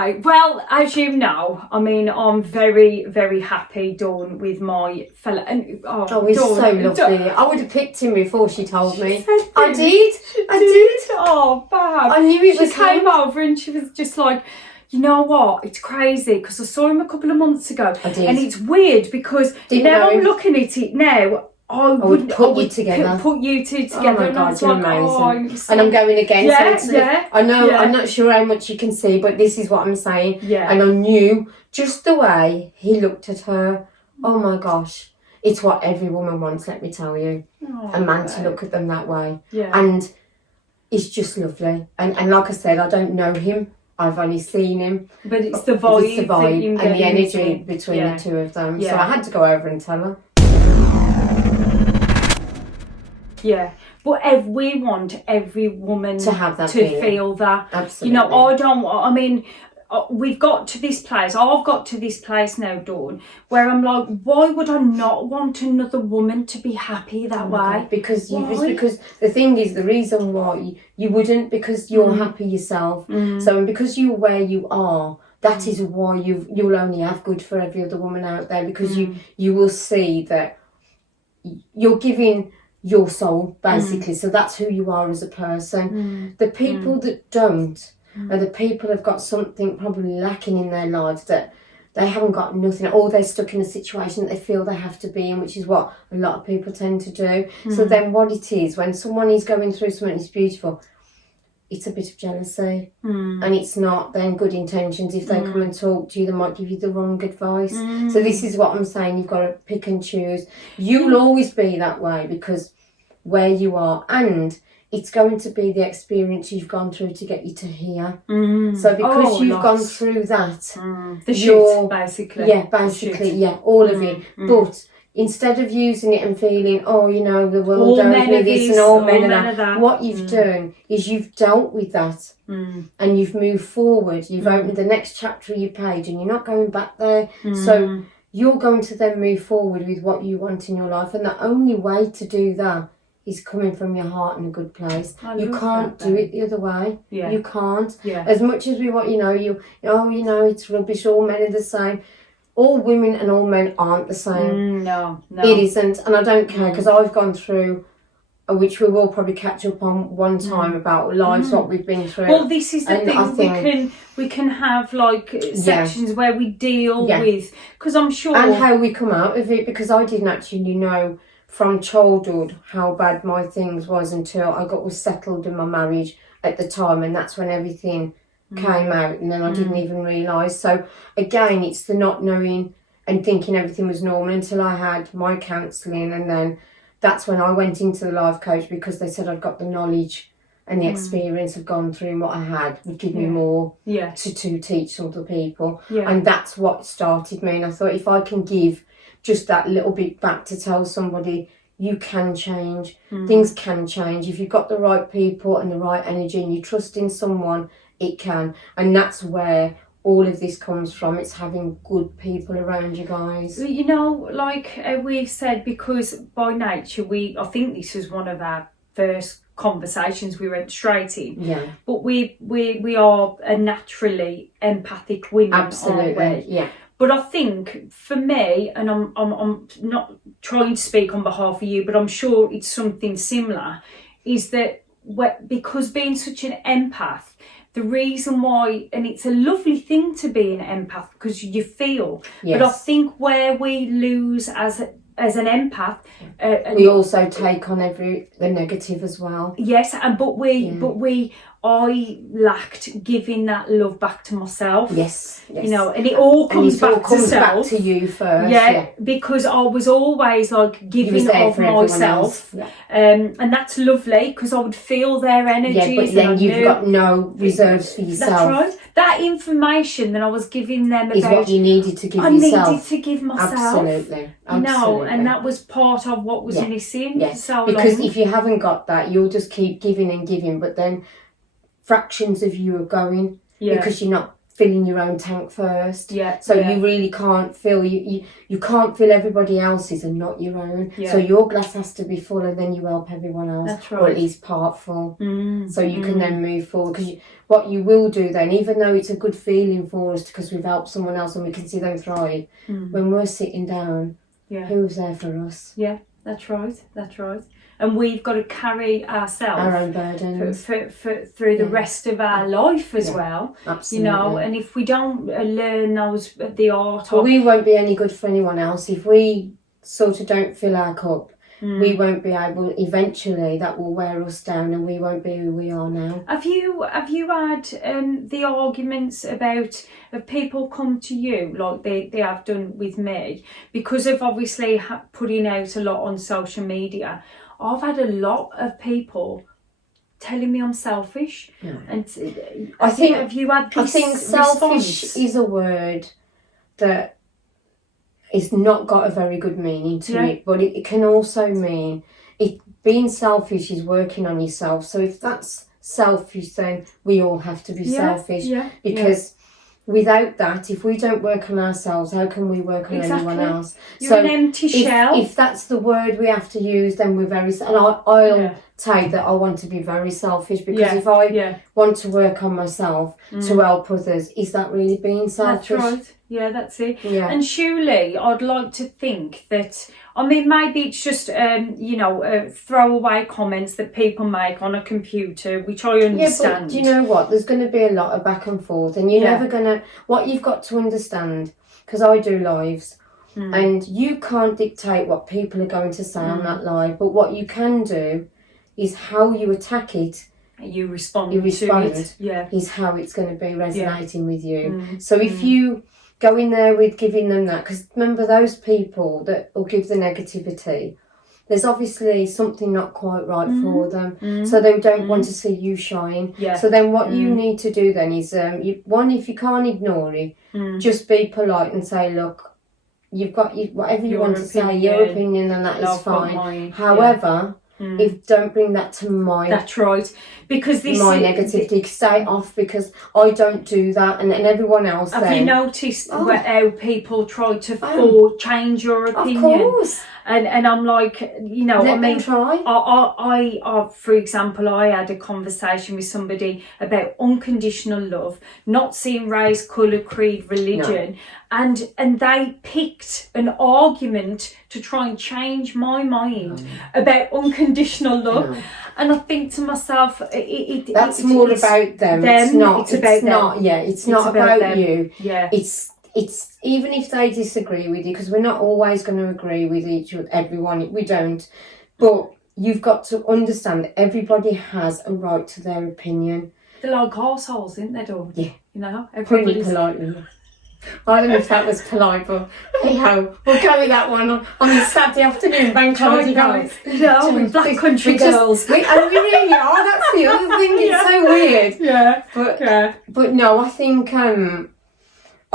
Okay, well, as you know, I mean, I'm very, very happy, Dawn, with my fella. And, he's Dawn, so lovely. I would have picked him before she told me. I did. Oh, Bab. I knew it was She came over and she was just like, you know what, it's crazy because I saw him a couple of months ago. I did. And it's weird because now I'm looking at it now, I would put you together. Put you two together. Oh my God, you're amazing. And I'm going again. Yeah. I know, I'm not sure how much you can see, but this is what I'm saying. Yeah. And I knew just the way he looked at her. Oh my gosh. It's what every woman wants, let me tell you. Oh, a man to look at them that way. Yeah. And it's just lovely. And like I said, I don't know him. I've only seen him. But it's the vibe, and the energy between the two of them. Yeah. So I had to go over and tell her. Yeah, but we want every woman to have that feel that. Absolutely. You know, I mean, we've got to this place. I've got to this place now, Dawn, where I'm like, why would I not want another woman to be happy that way? God, because the thing is, the reason why you wouldn't, because you're happy yourself. So, and because you're where you are, that is why you'll only have good for every other woman out there, because you will see that you're giving your soul, basically. So that's who you are as a person. The people that don't are the people have got something probably lacking in their lives, that they haven't got nothing, or they're stuck in a situation that they feel they have to be in, which is what a lot of people tend to do. So then what it is, when someone is going through something that's beautiful, it's a bit of jealousy, and it's not then good intentions. If they come and talk to you, they might give you the wrong advice. So this is what I'm saying, you've got to pick and choose. You'll always be that way because where you are, and it's going to be the experience you've gone through to get you to here. So because you've gone through that, the shit, basically. Yeah, basically, yeah, all of it. But instead of using it and feeling, oh, you know, the world owes me this and all men of that, what you've done is you've dealt with that and you've moved forward. You've opened the next chapter of your page and you're not going back there. So you're going to then move forward with what you want in your life. And the only way to do that is coming from your heart in a good place. You can't do it the other way. Yeah. You can't. Yeah. As much as we want, you know, it's rubbish, all men are the same. All women and all men aren't the same. No. It isn't. And I don't care, because I've gone through, which we will probably catch up on one time, about lives, what we've been through. Well, this is the thing. We can have like sections where we deal with, because I'm sure, and how we come out of it, because I didn't actually know from childhood how bad my things was until I was settled in my marriage at the time, and that's when everything came out, and then I didn't even realise. So again, it's the not knowing and thinking everything was normal until I had my counselling, and then that's when I went into the life coach, because they said I'd got the knowledge and the experience of gone through, and what I had would give me more to teach other people. And that's what started me, and I thought, if I can give just that little bit back to tell somebody, you can change, things can change. If you've got the right people and the right energy and you trust in someone, it can. And that's where all of this comes from. It's having good people around you guys. You know, like we've said, because by nature, I think this was one of our first conversations we went straight in. Yeah. But we are a naturally empathic women. Absolutely. Aren't we? Yeah. But I think for me, and I'm not trying to speak on behalf of you, but I'm sure it's something similar, is that because being such an empath, the reason why, and it's a lovely thing to be an empath because you feel, but I think where we lose as an empath, we also take on the negative as well. Yes, but I lacked giving that love back to myself. Yes. You know, and it all comes back to self. Back to you first. Yeah, because I was always like giving of myself. Yeah. And that's lovely, because I would feel their energies. Yeah, but then you've got no reserves for yourself. That's right. That information that I was giving them is what you needed to give yourself. I needed to give myself. Absolutely. You know, and that was part of what was missing. Yes. So because long. If you haven't got that, you'll just keep giving and giving, but then fractions of you are going because you're not filling your own tank first. So you really can't fill you can't fill everybody else's and not your own. So your glass has to be full, and then you help everyone else. That's right. Or at least part full. So you can then move forward. Because what you will do then, even though it's a good feeling for us because we've helped someone else and we can see them thrive, when we're sitting down, who's there for us? That's right. And we've got to carry ourselves, our own burdens, through the rest of our life as well. Absolutely. You know, and if we don't learn the art we won't be any good for anyone else. If we sort of don't fill our cup, we won't be able, eventually that will wear us down and we won't be who we are now. Have you had the arguments about people come to you like they have done with me, because of obviously putting out a lot on social media? I've had a lot of people telling me I'm selfish, and I think have you had this I think selfish response? is a word that it's not got a very good meaning to it, but it can also mean being selfish is working on yourself. So if that's selfish, then we all have to be selfish, because without that, if we don't work on ourselves, how can we work on anyone else? You're an empty shell. If that's the word we have to use, then we're very... And I'll take that I want to be very selfish, because if I want to work on myself to help others, is that really being selfish? That's right. Yeah, that's it. Yeah. And surely I'd like to think that, I mean, maybe it's just, throwaway comments that people make on a computer, which I understand. Yeah, but do you know what? There's going to be a lot of back and forth, and you're never going to... What you've got to understand, because I do lives, and you can't dictate what people are going to say on that live, but what you can do is how you attack it. You respond to it. Is how it's going to be resonating with you. So if you go in there with giving them that, because remember, those people that will give the negativity, there's obviously something not quite right for them, so they don't want to see you shine. So then what you need to do then is, if you can't ignore it, just be polite and say, look, you've got whatever you want to say, your opinion, and that is fine. However, don't bring that to my... That's right. Because negativity. Stay off, because I don't do that, and everyone else. Have you noticed how people try to change your opinion? Of course. And I'm like, Let them try. I, for example, I had a conversation with somebody about unconditional love, not seeing race, colour, creed, religion, and they picked an argument to try and change my mind about unconditional love. And I think to myself, that's more about them. It's not about you. Yeah. It's even if they disagree with you, because we're not always going to agree with everyone. We don't. But you've got to understand that everybody has a right to their opinion. They're like arseholes, isn't they, Dawn? Yeah. Pretty politely. I don't know if that was polite, but hey ho, we'll go with that one on this Saturday afternoon, bank holiday, guys. We're black country girls. We really are. That's the other thing. It's so weird. But no, I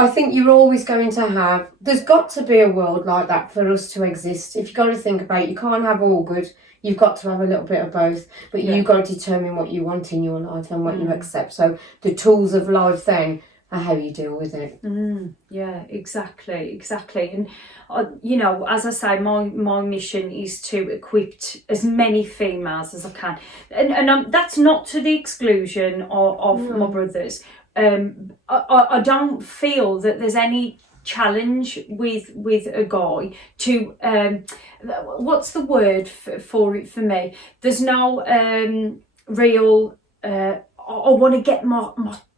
think you're always going to have... There's got to be a world like that for us to exist. If you've got to think about it, you can't have all good. You've got to have a little bit of both. But you've got to determine what you want in your life and what you accept. So the tools of life then are how you deal with it. Yeah, exactly. And, as I say, my mission is to equip as many females as I can. And that's not to the exclusion of my brothers. I don't feel that there's any challenge with a guy to what's the word for it for me? There's no real I want to get my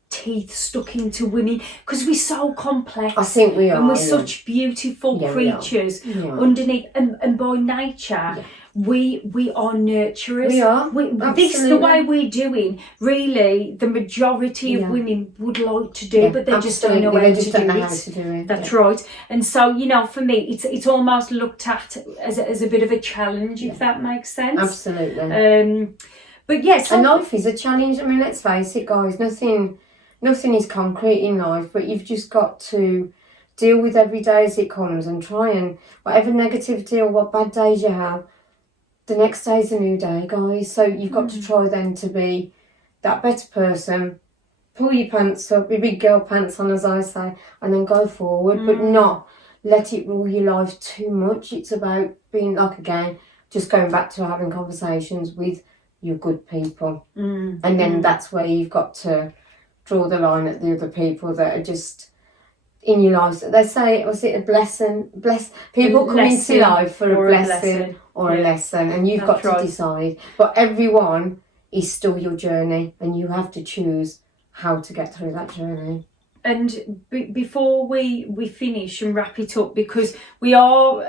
teeth stuck into women, because we're so complex. I think we are, and we're such beautiful creatures underneath, and by nature. We are nurturers. We are. The way we're doing, really, the majority of women would like to do, but they just don't know how to do it. That's right. And so, for me, it's almost looked at as a bit of a challenge, if that makes sense. Absolutely. But yes, and life is a challenge. I mean, let's face it, guys. Nothing is concrete in life, but you've just got to deal with every day as it comes and try and whatever negativity or what bad days you have. The next day's a new day, guys. So you've got to try then to be that better person pull your pants up, your big girl pants on, as I say, and then go forward, but not let it rule your life too much. It's about being, like, again, just going back to having conversations with your good people. And then that's where you've got to draw the line at the other people that are just in your life. They say, was it a blessing? People come into life for a blessing or a lesson, and you've got to decide. But everyone is still your journey, and you have to choose how to get through that journey. And before we finish and wrap it up, because we are,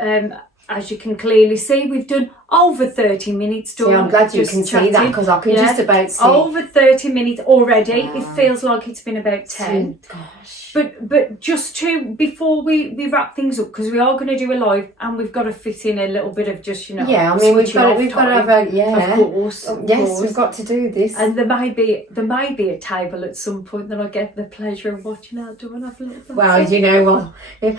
as you can clearly see, we've done over 30 minutes. See, I'm glad you can see that, because I can just about see. Over 30 minutes already. Wow. It feels like it's been about 10. Gosh. But just to, before we wrap things up, because we are going to do a live, and we've got to fit in a little bit of just, Yeah, I mean, we've got to have a, Of course. Yes, we've got to do this. And there may be a table at some point that I get the pleasure of watching out to and have a little. Well, you know what,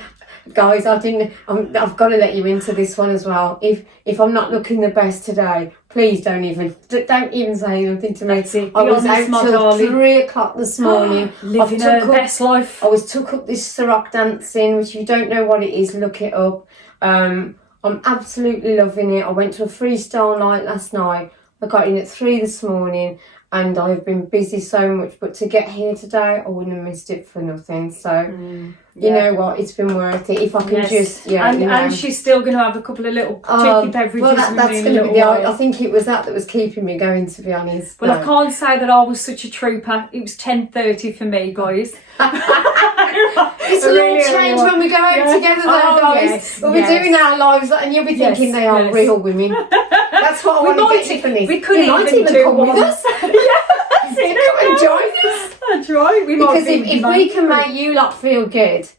guys, I've got to let you into this one as well. If I'm not looking the best today, please don't even say anything to me. I was out till 3 o'clock this morning. Living her best life. I took up this Ciroc dancing, which if you don't know what it is, look it up. I'm absolutely loving it. I went to a freestyle night last night. I got in at 3 this morning, and I've been busy so much. But to get here today, I wouldn't have missed it for nothing. So. You know what? It's been worth it. If I can just, and she's still going to have a couple of little cheeky beverages. Well, that's going to be I think it was that was keeping me going, to be honest. Well, I can't say that I was such a trooper. It was 10:30 for me, guys. It's a little change when we go out together, though, guys. Yes, when we're doing our lives, and you'll be thinking they are real women. That's what I want to get you from this. We could even come with us. Come and join us. That's right. Because if we can make you lot feel good,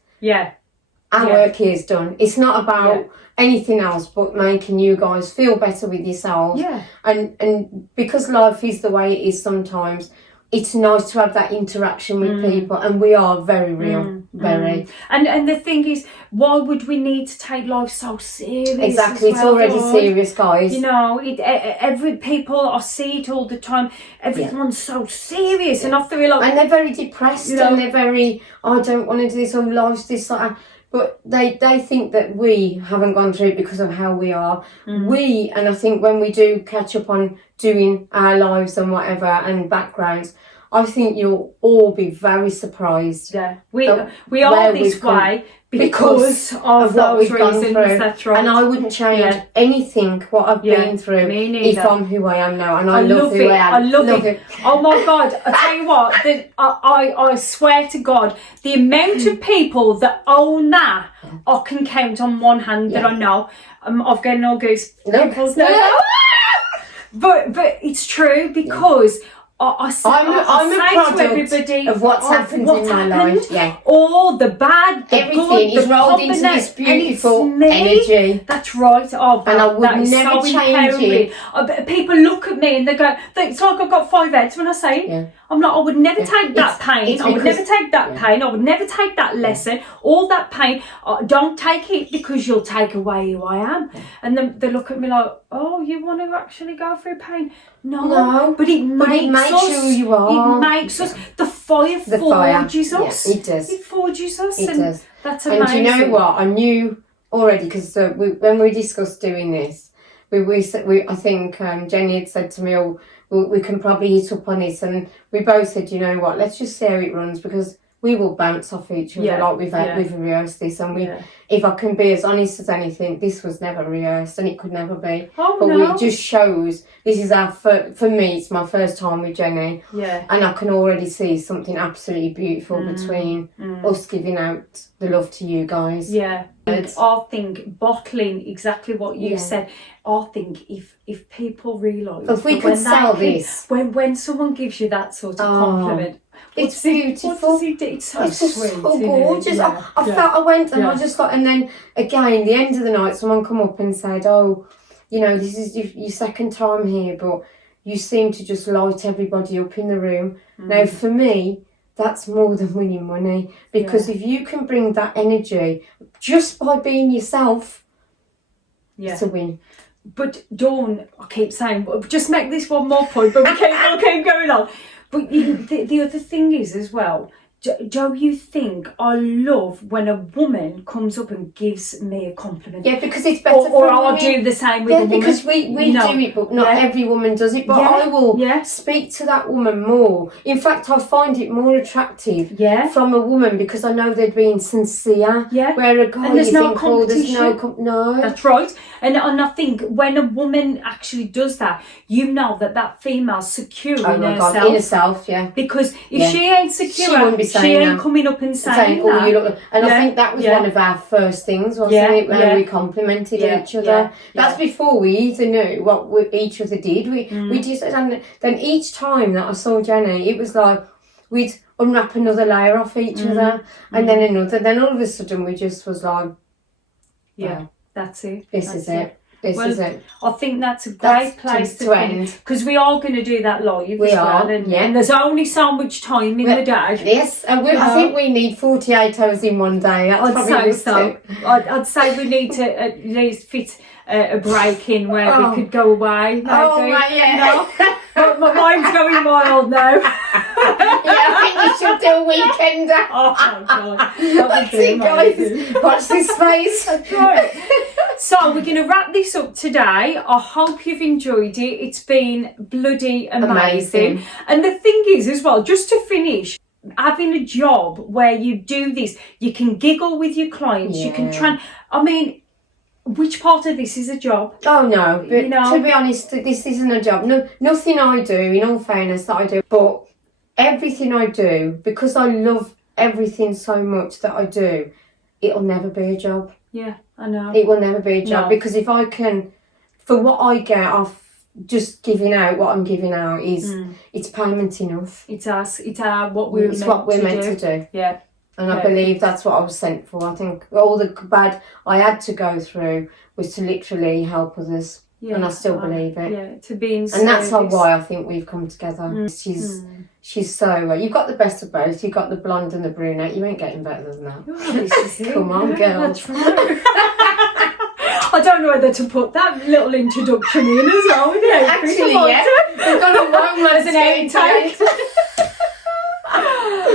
our work here is done. It's not about anything else but making you guys feel better with yourselves. And because life is the way it is sometimes, it's nice to have that interaction with people, and we are very real, very. And the thing is, why would we need to take life so serious? Exactly, it's already serious, guys. You know, every people, I see it all the time. Everyone's so serious, and I feel like, and they're very depressed, and they're very, I don't want to do this, or life's this, like that. But they think that we haven't gone through it because of how we are. And I think when we do catch up on doing our lives and whatever and backgrounds, I think you'll all be very surprised. Yeah, we are this way because of what we've reasons, gone through. that's right. And I wouldn't change anything what I've been through if I'm who I am now. And I love who I am. I love it. Oh my God! I tell you what, I swear to God, the amount of people that own that, I can count on one hand that I know. I've got no goose. No. But it's true, because I'm a product of what's happened in my life. Yeah. All the bad, the everything good, is rolled into this beautiful energy. That's right. Oh, and I would never change it. People look at me and they go, it's like I've got 5 heads when I say it. I'm not, I would never take that pain. I would never take that pain. I would never take that lesson. All that pain. Don't take it, because you'll take away who I am. And then they look at me like, oh, you want to actually go through pain? No, but it makes us who you are. It makes us. The fire forges us. Yeah, it does. It forges us. It does. That's amazing. And do you know what? I knew already, because when we discussed doing this, I think Jenny had said to me, "Oh, we can probably hit up on it," and we both said, "You know what? Let's just see how it runs, because we will bounce off each other like we've rehearsed this, and if I can be as honest as anything, this was never rehearsed, and it could never be. It just shows this is for me, it's my first time with Jenny, and I can already see something absolutely beautiful between us giving out the love to you guys. And I think bottling exactly what you said. I think if people realise, if we could sell this, when someone gives you that sort of compliment. It's beautiful. What does he do? It's so sweet. So gorgeous. I felt I went and I just got, and then again, the end of the night, someone come up and said, "Oh, you know, this is your second time here, but you seem to just light everybody up in the room." Now, for me, that's more than winning money, because if you can bring that energy just by being yourself, it's a win. But Dawn, I keep saying, just make this one more point, but we'll keep going on. But the other thing is as well, do you think I love when a woman comes up and gives me a compliment? Yeah, because it's better or I'll do the same with a woman. because we do it, but not every woman does it. But I will speak to that woman more. In fact, I find it more attractive from a woman because I know they're being sincere. Yeah. Where a guy, and there's you no think, competition. there's no. That's right. And I think when a woman actually does that, you know that female's secure in herself. God, in herself, yeah. Because if she ain't secure, she ain't coming up and saying that. You look, and I think that was one of our first things, wasn't it? Where we complimented each other. That's before we even knew what each other did. We just, and then each time that I saw Jenny, it was like we'd unwrap another layer off each other, and then another. Then all of a sudden, we just was like, that's it. This is it. This is it. I think that's a great place to end, because we are going to do that live as well. And there's only so much time in the day. Yes, and I think we need 48 hours in one day. I'd say so. I'd say we need to at least fit a break in where we could go away. No? My mind's going wild now. I think we should do a weekender. Oh my God. That's it, guys. Watch this space. That's right. So we're going to wrap this up today. I hope you've enjoyed it. It's been bloody amazing. And the thing is as well, just to finish, having a job where you do this, you can giggle with your clients, you can try. I mean, which part of this is a job? Oh no, but to be honest, this isn't a job. No, nothing I do, in all fairness, that I do, but everything I do, because I love everything so much that I do, it'll never be a job. Yeah, I know. It will never be a job because if I can, for what I get off just giving out what I'm giving out, is it's payment enough. It's what we're meant to do. Yeah. And I believe that's what I was sent for. I think all the bad I had to go through was to literally help others. Yeah, and I still believe it. Yeah, to be in service. And that's why I think we've come together. She's so... You've got the best of both. You've got the blonde and the brunette. You ain't getting better than that. Oh, come on, girl. That's right. I don't know whether to put that little introduction in as well. Actually, we've got a long as an outtake.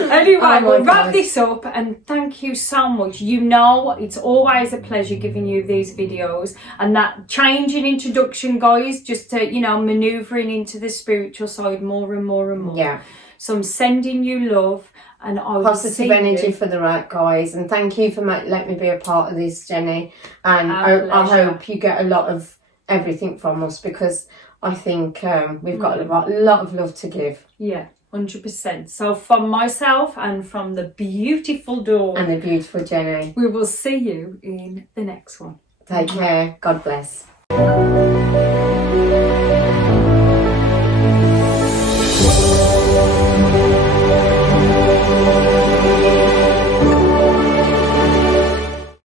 Anyway, we'll wrap this up, and thank you so much. You know, it's always a pleasure giving you these videos, and that change in introduction, guys, just to, manoeuvring into the spiritual side more and more and more. Yeah. So I'm sending you love, and I will positive energy for the right guys, and thank you for letting me be a part of this, Jenny. And I hope you get a lot of everything from us, because I think we've got a lot of love to give. Yeah. 100%. So from myself and from the beautiful Dawn and the beautiful Jenny, we will see you in the next one. Take care. God bless.